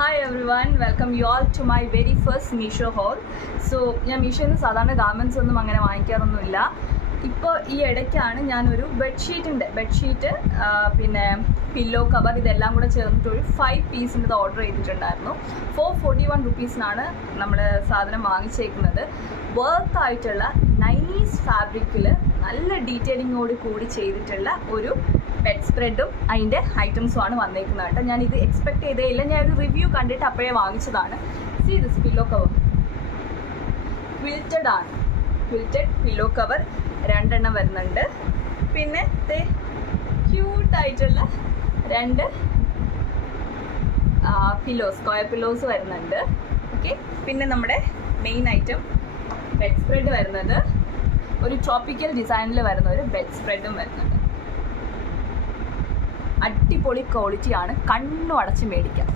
Hi everyone, welcome you all to my very first Meesho haul. So, ഞാൻ മീഷോയിൽ നിന്ന് സാധാരണ garments ഒന്നും അങ്ങനെ വാങ്ങിക്കാറൊന്നുമില്ല. ഇപ്പോൾ ഈ ഇടയ്ക്കാണ് ഞാനൊരു ബെഡ്ഷീറ്റ് പിന്നെ പില്ലോ കവർ ഇതെല്ലാം കൂടെ ചേർന്നിട്ടൊരു 5 പീസിൻ്റെ ഓർഡർ ചെയ്തിട്ടുണ്ടായിരുന്നു. 441 റുപ്പീസിനാണ് നമ്മൾ സാധനം വാങ്ങിച്ചേക്കുന്നത്. വർത്ത് ആയിട്ടുള്ള നൈസ് ഫാബ്രിക്കിൽ നല്ല ഡീറ്റെയിലിങ്ങോട് കൂടി ചെയ്തിട്ടുള്ള ഒരു ബെഡ് സ്പ്രെഡും അതിൻ്റെ ഐറ്റംസുമാണ് വന്നേക്കുന്നത് കേട്ടോ. ഞാനിത് എക്സ്പെക്ട് ചെയ്തേ ഇല്ല. ഞാനൊരു റിവ്യൂ കണ്ടിട്ട് അപ്പോഴേ വാങ്ങിച്ചതാണ്. സീ ദിസ് പില്ലോ കവർ ക്വിൽറ്റഡ് ആണ്. ക്വിൽറ്റഡ് പില്ലോ കവർ 2 എണ്ണം വരുന്നുണ്ട്. പിന്നെ ക്യൂട്ടായിട്ടുള്ള 2 സ്ക്വയർ പില്ലോസ് വരുന്നുണ്ട്. ഓക്കെ, പിന്നെ നമ്മുടെ മെയിൻ ഐറ്റം ബെഡ് സ്പ്രെഡ് വരുന്നത് ഒരു ട്രോപ്പിക്കൽ ഡിസൈനിൽ വരുന്ന ഒരു ബെഡ് സ്പ്രെഡും വരുന്നുണ്ട്. അടിപൊളി ക്വാളിറ്റിയാണ്, കണ്ണു അടച്ച് മേടിക്കാം.